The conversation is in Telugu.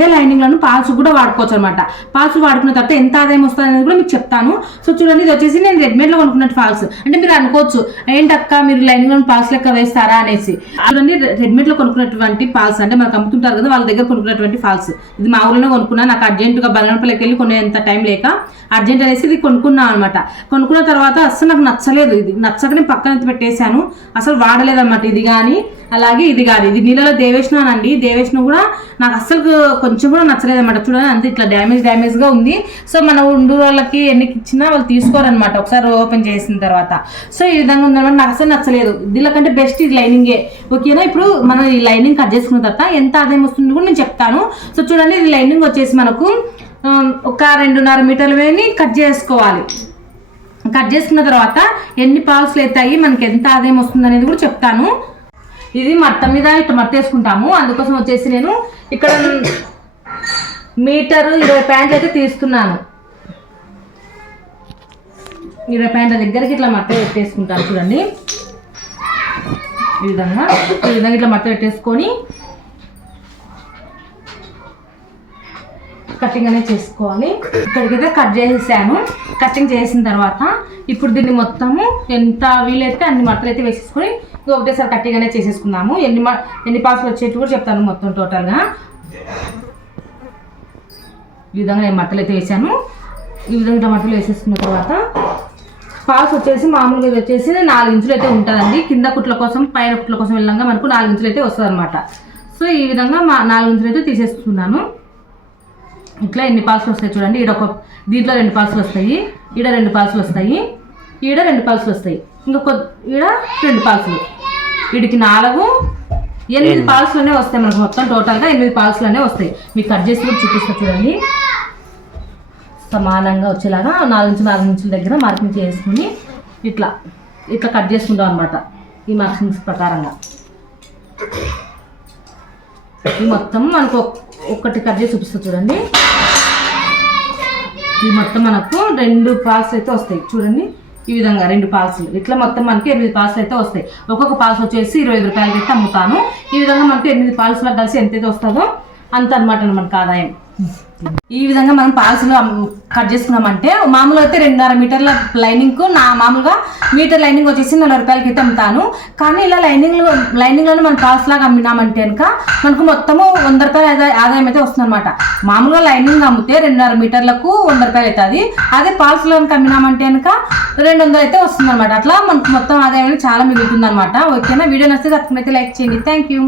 ఇదే లైనింగ్లను పాల్స్ కూడా వాడుకోవచ్చు అనమాట పాల్స్ వాడుకున్న తర్వాత ఎంత ఆదాయం వస్తుంది అనేది కూడా మీకు చెప్తాను. సో చూడండి ఇది వచ్చేసి నేను రెడీమేడ్లో కొనుక్కున్నట్టు ఫాల్స్ అంటే మీరు అనుకోవచ్చు ఏంటక్క మీరు లైనింగ్లను పాల్స్ లెక్క వేస్తారా అనేసి. చూడండి రెడీమేడ్లో కొనుక్కున్నటువంటి ఫాల్స్ అంటే మనకు అమ్ముతుంటారు కదా వాళ్ళ దగ్గర కొనుక్కున్నటువంటి ఫాల్స్ ఇది మా ఊళ్ళోనే కొనుక్కున్నా నాకు అర్జెంటుగా బలనపల్లికి వెళ్ళి కొనేంత టైం లేక అర్జెంట్ అనేసి ఇది కొనుక్కున్నాను అనమాట కొనుక్కున్న తర్వాత అస్సలు నాకు నచ్చలేదు ఇది. నచ్చక నేను పక్కన పెట్టేశాను. అసలు వాడలేదన్నమాట ఇది కానీ అలాగే ఇది కాదు ఇది నీళ్ళలో దేవేసినానండి దేవేసిన కూడా నాకు అస్సలు కొంచెం కూడా నచ్చలేదు అనమాట చూడండి అంత ఇట్లా డ్యామేజ్ డ్యామేజ్గా ఉంది. సో మన ఉండు వాళ్ళకి ఎన్నికి ఇచ్చినా వాళ్ళు తీసుకోరనమాట ఒకసారి ఓపెన్ చేసిన తర్వాత. సో ఈ విధంగా ఉందన్నమాట. నాకు అసలు నచ్చలేదు. దీనికంటే బెస్ట్ ఇది లైనింగే. ఓకేనా? ఇప్పుడు మనం ఈ లైనింగ్ కట్ చేసుకున్న తర్వాత ఎంత ఆదాయం వస్తుంది కూడా నేను చెప్తాను. సో చూడండి ఇది లైనింగ్ వచ్చేసి మనకు ఒక రెండున్నర మీటర్ల వేని కట్ చేసుకోవాలి. కట్ చేసుకున్న తర్వాత ఎన్ని పాల్స్లు అవుతాయి మనకి ఎంత ఆదాయం వస్తుంది అనేది కూడా చెప్తాను. ఇది మట్ట మీద ఇట్లా మట్ట వేసుకుంటాము అందుకోసం వచ్చేసి నేను ఇక్కడ మీటర్ ఇరవై ప్యాంట్లు అయితే తీసుకున్నాను. ఇరవై ప్యాంట్ల దగ్గరికి ఇట్లా మట్ట పెట్టేసుకుంటాను చూడండి. ఈ విధంగా ఈ విధంగా ఇట్లా మట్ట పెట్టేసుకొని కటింగ్ అనేది చేసుకోవాలి. ఇక్కడికైతే కట్ చేసేసాను. కటింగ్ చేసిన తర్వాత ఇప్పుడు దీన్ని మొత్తము ఎంత వీలైతే అన్ని మట్టలు అయితే వేసేసుకొని ఇంక ఒకటేసారి కటింగ్ అనేది చేసేసుకున్నాము ఎన్ని మ- ఎన్ని పాసులు వచ్చేట్టు కూడా చెప్తాను మొత్తం టోటల్గా ఈ విధంగా నేను మట్టలు అయితే వేసాను. ఈ విధంగా మట్టలు వేసేసుకున్న తర్వాత పాస్ వచ్చేసి మామూలుగా ఇది వచ్చేసి నాలుగు ఇంచులు అయితే ఉంటుందండి. కింద కుట్ల కోసం పైన కుట్ల కోసం వెళ్ళంగా మనకు నాలుగు ఇంచులు అయితే వస్తుంది అనమాట సో ఈ విధంగా మా నాలుగు ఇంచులు అయితే తీసేసుకున్నాను. ఇట్లా ఎన్ని పాల్సులు వస్తాయి చూడండి. ఈడ ఒక దీంట్లో రెండు పాల్సులు వస్తాయి. ఈడ రెండు పాల్సులు వస్తాయి. ఈడ రెండు పాల్సులు వస్తాయి. ఇంకా కొద్ది ఈడ రెండు పాల్సులు వీడికి నాలుగు ఎనిమిది పాల్సులనే వస్తాయి మనకు మొత్తం టోటల్గా ఎనిమిది పాల్సులనే వస్తాయి. మీకు కట్ చేసి కూడా చూపిస్తా చూడండి. సమానంగా వచ్చేలాగా నాలుగు నుంచి నాలుగు ఇంచుల దగ్గర మార్కింగ్ చేసుకుని ఇట్లా ఇట్లా కట్ చేసుకుంటాం అనమాట ఈ మార్కింగ్స్ ప్రకారంగా. ఈ మొత్తం మనకు ఒక్- ఒక్కటి కట్ చేసి చూపిస్తా చూడండి. ఈ మొత్తం మనకు రెండు పాల్స్ అయితే వస్తాయి. చూడండి. ఈ విధంగా రెండు పాల్స్లు ఇట్లా మొత్తం మనకి ఎనిమిది పార్సల్ అయితే వస్తాయి. ఒక్కొక్క పాల్స్ వచ్చేసి ఇరవై ఐదు రూపాయలకి అయితే అమ్ముతాను. ఈ విధంగా మనకి ఎనిమిది పాల్స్లో కలిసి ఎంతైతే వస్తుందో అంత అనమాట మనకు ఆదాయం. ఈ విధంగా మనం పాల్స్లో కట్ చేసుకున్నామంటే మామూలుగా అయితే రెండున్నర మీటర్ల లైనింగ్కు నా మామూలుగా మీటర్ లైనింగ్ వచ్చేసి నలభై రూపాయలకి అయితే అమ్ముతాను కానీ ఇలా లైనింగ్ లైనింగ్లోనే మనం పాల్స్ లాగా అమ్మినామంటే కనుక మనకు మొత్తము వంద రూపాయల ఆదాయం అయితే వస్తుంది అనమాట మామూలుగా లైనింగ్ అమ్మితే రెండున్నర మీటర్లకు వంద రూపాయలు అవుతుంది అదే పాల్స్లో అమ్మినామంటే కనుక రెండు వందలు అయితే వస్తుంది అనమాట అట్లా మనకు మొత్తం ఆదాయం అనేది చాలా మిగులుతుంది అనమాట ఓకేనా? వీడియో నచ్చితే తప్పకుండా అయితే లైక్ చేయండి. Thank you.